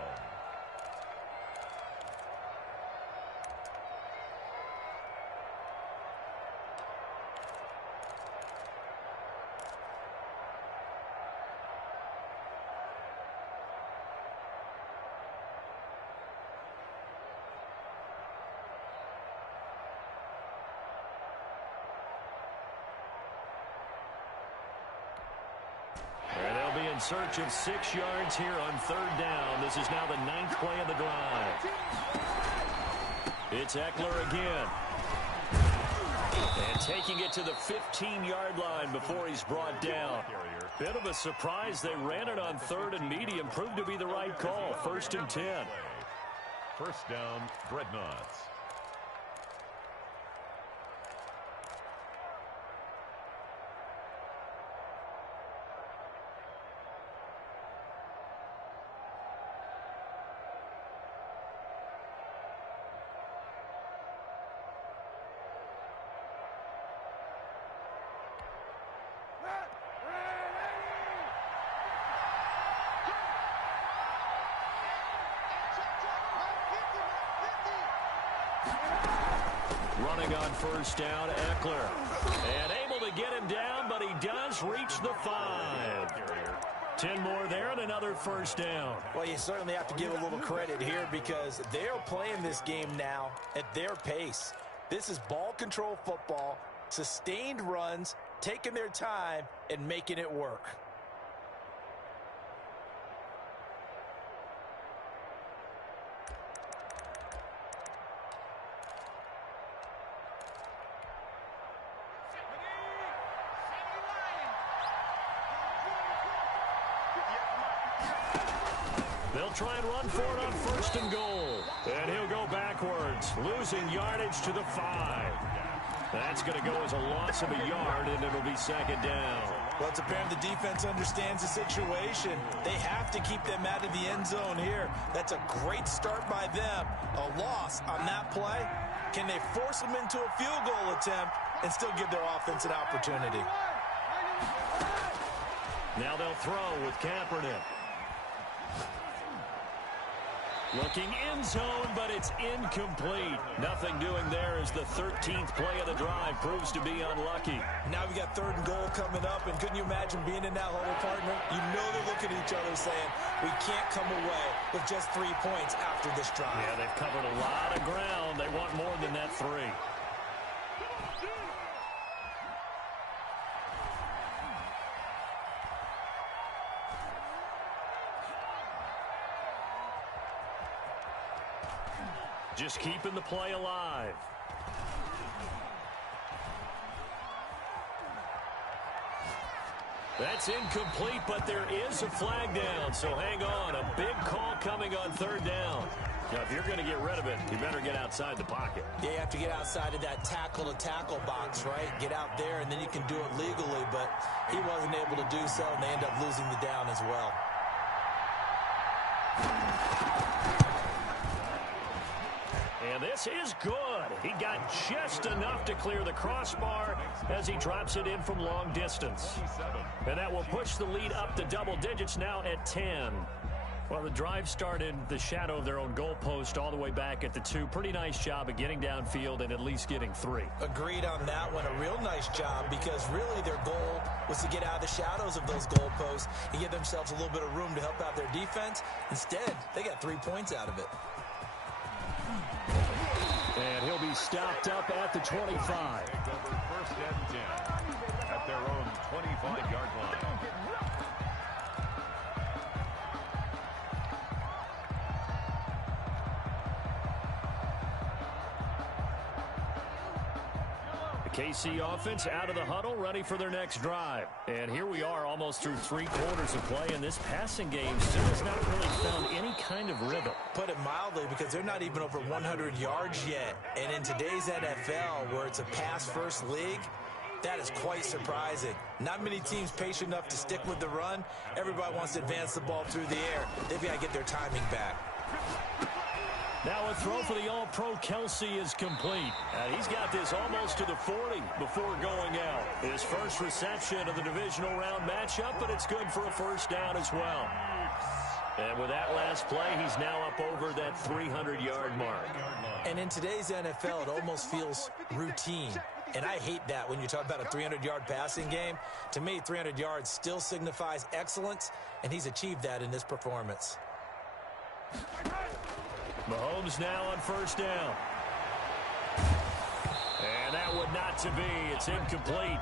In search of 6 yards here on 3rd down. This is now the 9th play of the drive. It's Eckler again. And taking it to the 15-yard line before he's brought down. Bit of a surprise. They ran it on 3rd and medium. Proved to be the right call. 1st and 10. 1st down, Dreadnoughts. Running on 1st down, Eckler. And able to get him down, but he does reach the 5. 10 more there and another 1st down. Well, you certainly have to give a little credit here because they're playing this game now at their pace. This is ball control football, sustained runs, taking their time, and making it work. They'll try and run for it on 1st and goal. And he'll go backwards, losing yardage to the 5. That's going to go as a loss of a yard, and it'll be 2nd down. Well, it's apparent the defense understands the situation. They have to keep them out of the end zone here. That's a great start by them. A loss on that play. Can they force them into a field goal attempt and still give their offense an opportunity? Now they'll throw with Kaepernick. Looking in zone, but it's incomplete. Nothing doing there as the 13th play of the drive proves to be unlucky. Now we got 3rd and goal coming up, and couldn't you imagine being in that huddle, partner? You know they're looking at each other saying, we can't come away with just 3 points after this drive. Yeah, they've covered a lot of ground. They want more than that 3. Just keeping the play alive. That's incomplete, but there is a flag down, so hang on. A big call coming on 3rd down. Now, if you're going to get rid of it, you better get outside the pocket. Yeah, you have to get outside of that tackle-to-tackle box, right? Get out there, and then you can do it legally, but he wasn't able to do so, and they end up losing the down as well. And this is good. He got just enough to clear the crossbar as he drops it in from long distance. And that will push the lead up to double digits now at 10. Well, the drive started in the shadow of their own goalpost all the way back at the 2. Pretty nice job of getting downfield and at least getting 3. Agreed on that one. A real nice job because really their goal was to get out of the shadows of those goalposts and give themselves a little bit of room to help out their defense. Instead, they got 3 points out of it. And he'll be stopped up at the 25. First and 10 at their own 25-yard line. KC offense out of the huddle, ready for their next drive. And here we are almost through 3 quarters of play, and this passing game still has not really found any kind of rhythm. Put it mildly, because they're not even over 100 yards yet. And in today's NFL, where it's a pass-first league, that is quite surprising. Not many teams patient enough to stick with the run. Everybody wants to advance the ball through the air. They've got to get their timing back. Now a throw for the All-Pro Kelsey is complete. And he's got this almost to the 40 before going out. His first reception of the divisional round matchup, but it's good for a first down as well. And with that last play, he's now up over that 300-yard mark. And in today's NFL, it almost feels routine. And I hate that when you talk about a 300-yard passing game. To me, 300 yards still signifies excellence, and he's achieved that in this performance. Mahomes now on first down. And that would not to be. It's incomplete.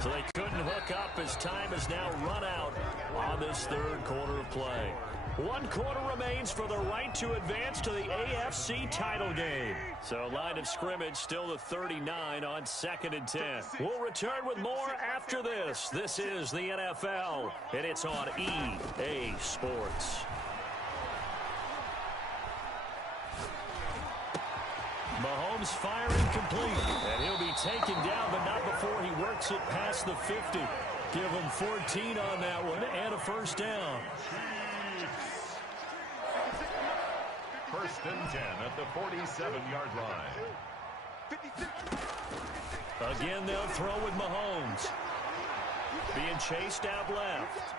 So they couldn't hook up as time has now run out on this third quarter of play. 1 quarter remains for the right to advance to the AFC title game. So line of scrimmage still the 39 on 2nd and 10. We'll return with more after this. This is the NFL, and it's on EA Sports. Mahomes firing complete, and he'll be taken down, but not before he works it past the 50. Give him 14 on that one and a first down. First and 10 at the 47-yard line. Again, they'll throw with Mahomes. Being chased out left.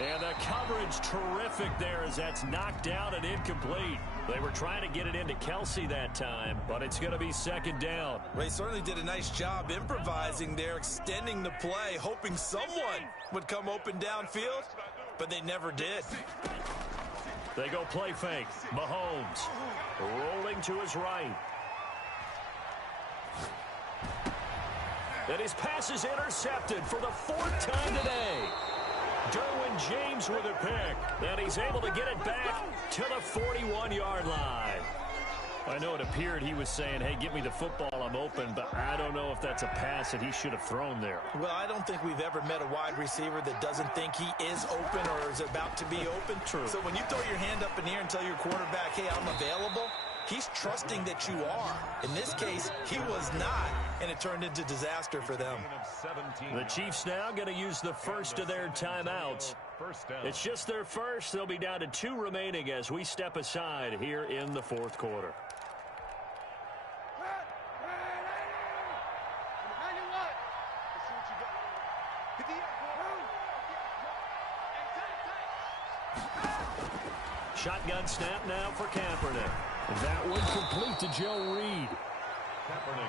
And the coverage terrific there as that's knocked down and incomplete. They were trying to get it into Kelsey that time, but it's going to be second down. They certainly did a nice job improvising there, extending the play, hoping someone would come open downfield, but they never did. They go play fake. Mahomes rolling to his right. And his pass is intercepted for the 4th time today. Derwin James with a pick. And he's able to get it back to the 41-yard line. I know it appeared he was saying, hey, give me the football, I'm open, but I don't know if that's a pass that he should have thrown there. Well, I don't think we've ever met a wide receiver that doesn't think he is open or is about to be open. True. So when you throw your hand up in the air and tell your quarterback, hey, I'm available, he's trusting that you are. In this case, he was not, and it turned into disaster for them. The Chiefs now going to use the first of their timeouts. It's just their first. They'll be down to 2 remaining as we step aside here in the 4th quarter. Shotgun snap now for Kaepernick. That one complete to Joe Reed.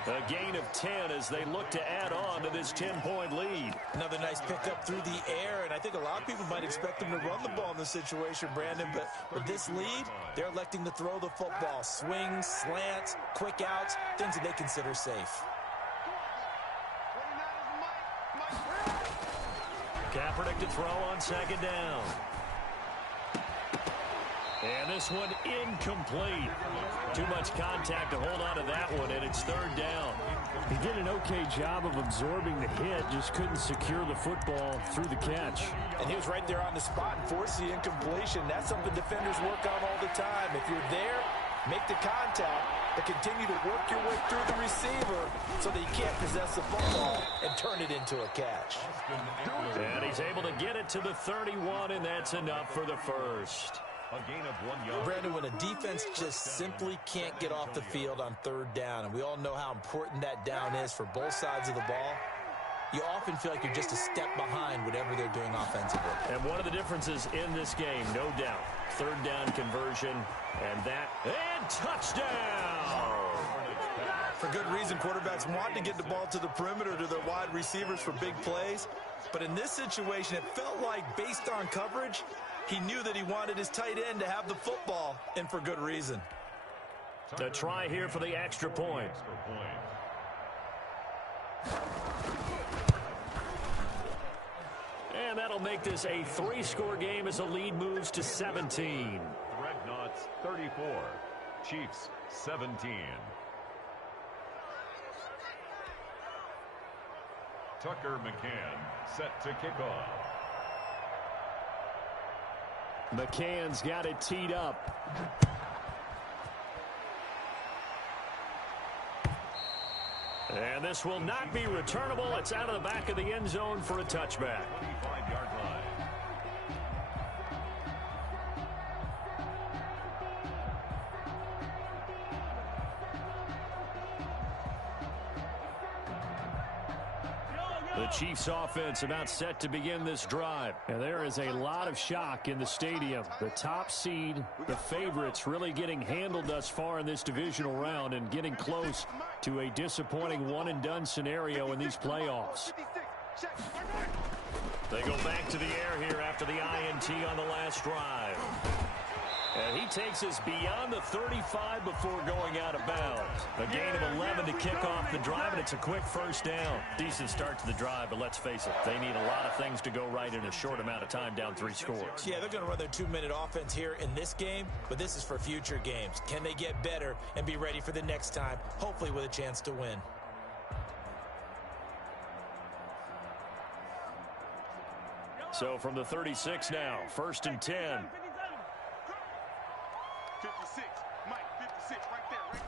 A gain of 10 as they look to add on to this 10-point lead. Another nice pickup through the air, and I think a lot of people might expect them to run the ball in this situation, Brandon, but with this lead, they're electing to throw the football. Swings, slants, quick outs, things that they consider safe. Kaepernick to throw on 2nd down. And this one incomplete. Too much contact to hold on to that one, and it's third down. He did an okay job of absorbing the hit, just couldn't secure the football through the catch. And he was right there on the spot and forced the incompletion. That's something defenders work on all the time. If you're there, make the contact, but continue to work your way through the receiver so that you can't possess the football and turn it into a catch. And he's able to get it to the 31, and that's enough for the first. A gain of 1 yard. Brandon, when a defense just simply can't get off the field on third down, and we all know how important that down is for both sides of the ball, you often feel like you're just a step behind whatever they're doing offensively. And one of the differences in this game, no doubt, third down conversion, and touchdown! For good reason, quarterbacks want to get the ball to the perimeter to their wide receivers for big plays. But in this situation, it felt like, based on coverage, he knew that he wanted his tight end to have the football, and for good reason. The try here for the extra point. And that'll make this a 3-score game as the lead moves to 17. Dreadnoughts 34, Chiefs 17. Tucker McCann set to kick off. McCann's got it teed up. And this will not be returnable. It's out of the back of the end zone for a touchback. 25-yard line. The Chiefs offense about set to begin this drive. And there is a lot of shock in the stadium. The top seed, the favorites, really getting handled thus far in this divisional round and getting close to a disappointing one-and-done scenario in these playoffs. They go back to the air here after the INT on the last drive. And he takes us beyond the 35 before going out of bounds. A gain of 11 to kick off the drive, and it's a quick first down. Decent start to the drive, but let's face it, they need a lot of things to go right in a short amount of time, down 3 scores. Yeah, they're going to run their 2-minute offense here in this game, but this is for future games. Can they get better and be ready for the next time, hopefully with a chance to win? So from the 36 now, 1st and 10. 56, Mike, 56, right there, right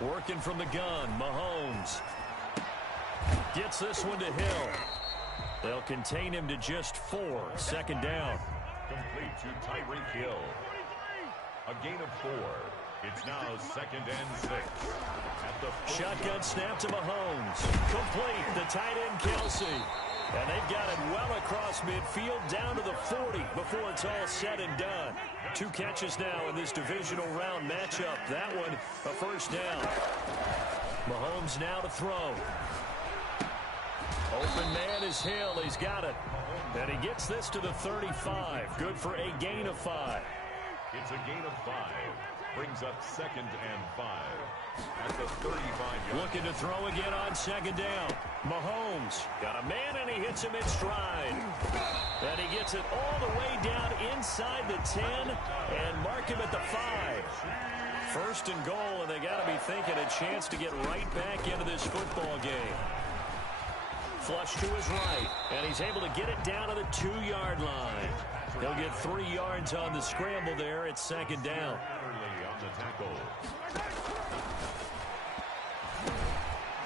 there. Working from the gun, Mahomes gets this one to Hill. They'll contain him to just 4. 2nd down. Complete to Tyreek Hill. A gain of 4. It's now 2nd and 6. At the shotgun snap to Mahomes. Complete. The tight end, Kelsey. And they've got it well across midfield down to the 40 before it's all said and done. 2 catches now in this divisional round matchup. That one a first down. Mahomes now to throw. Open man is Hill. He's got it. And he gets this to the 35. Good for a gain of 5. It's a gain of 5. Brings up 2nd and 5. At the 35-yard. Looking to throw again on 2nd down. Mahomes got a man, and he hits him in stride. And he gets it all the way down inside the 10 and mark him at the 5. 1st and goal, and they got to be thinking a chance to get right back into this football game. Flush to his right, and he's able to get it down to the 2-yard line. He'll get 3 yards on the scramble there at 2nd down. On the tackle.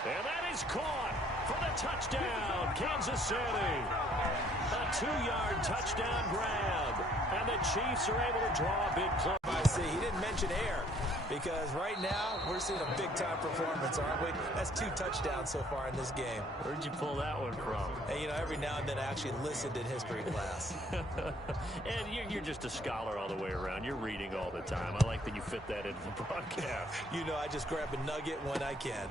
And that is caught for the touchdown, Kansas City. A 2-yard touchdown grab. And the Chiefs are able to draw a big play. I see. He didn't mention air because right now we're seeing a big-time performance, aren't we? That's 2 touchdowns so far in this game. Where'd you pull that one from? Hey, you know, every now and then I actually listened in history class. And you're just a scholar all the way around. You're reading all the time. I like that you fit that into the broadcast. You know, I just grab a nugget when I can.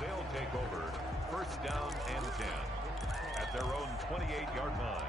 They'll take over 1st down and 10 at their own 28-yard line.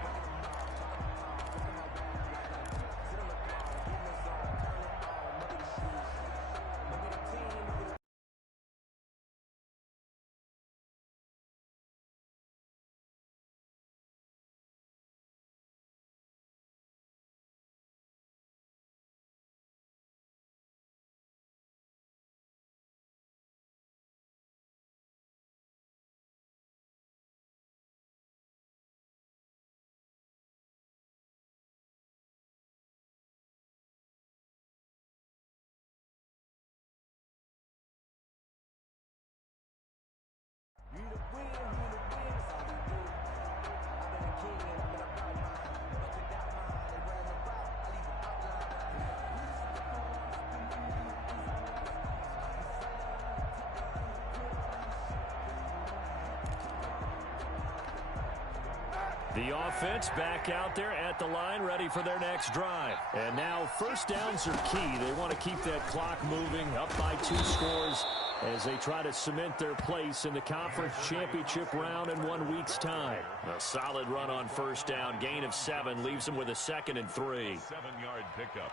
The offense back out there at the line, ready for their next drive. And now first downs are key. They want to keep that clock moving, up by 2 scores as they try to cement their place in the conference championship round in 1 week's time. A solid run on first down. Gain of 7 leaves them with a 2nd and 3. 7-yard pickup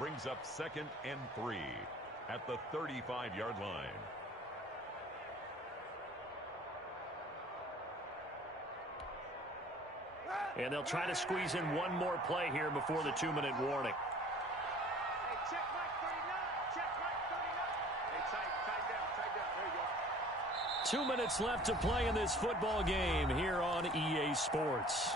brings up 2nd and 3 at the 35-yard line. And they'll try to squeeze in one more play here before the 2-minute warning. Hey, check Mike 39. Check Mike 39. Hey, tight down. There you go. 2 minutes left to play in this football game here on EA Sports.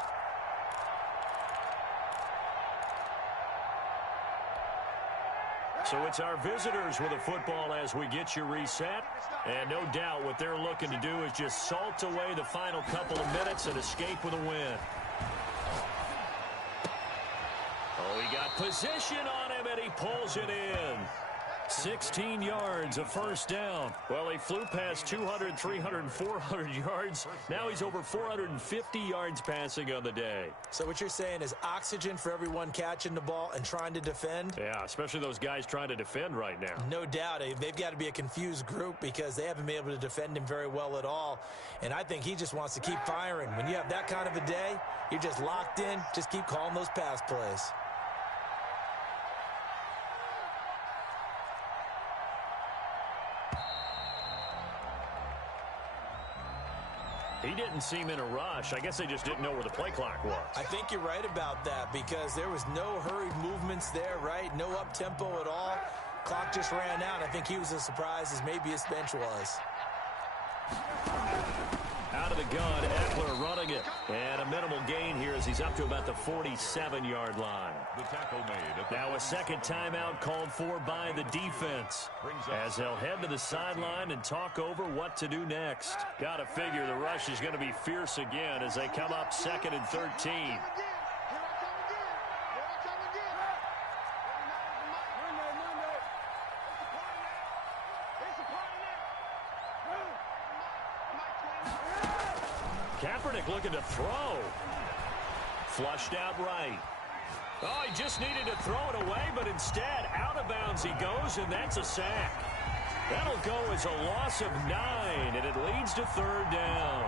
So it's our visitors with a football as we get you reset. And no doubt what they're looking to do is just salt away the final couple of minutes and escape with a win. Oh, he got position on him, and he pulls it in. 16 yards, a first down. Well, he flew past 200, 300, 400 yards. Now he's over 450 yards passing on the day. So what you're saying is oxygen for everyone catching the ball and trying to defend? Yeah, especially those guys trying to defend right now. No doubt. They've got to be a confused group because they haven't been able to defend him very well at all. And I think he just wants to keep firing. When you have that kind of a day, you're just locked in. Just keep calling those pass plays. He didn't seem in a rush. I guess they just didn't know where the play clock was. I think you're right about that because there was no hurried movements there, right? No up-tempo at all. Clock just ran out. I think he was as surprised as maybe his bench was. Out of the gun, Eckler running it. And a minimal gain here as he's up to about the 47-yard line. The tackle made. Now a second timeout called for by the defense as they'll head to the sideline and talk over what to do next. Got to figure the rush is going to be fierce again as they come up 2nd and 13. Kaepernick looking to throw. Flushed out right. Oh, he just needed to throw it away, but instead, out of bounds he goes, and that's a sack. That'll go as a loss of 9, and it leads to 3rd down.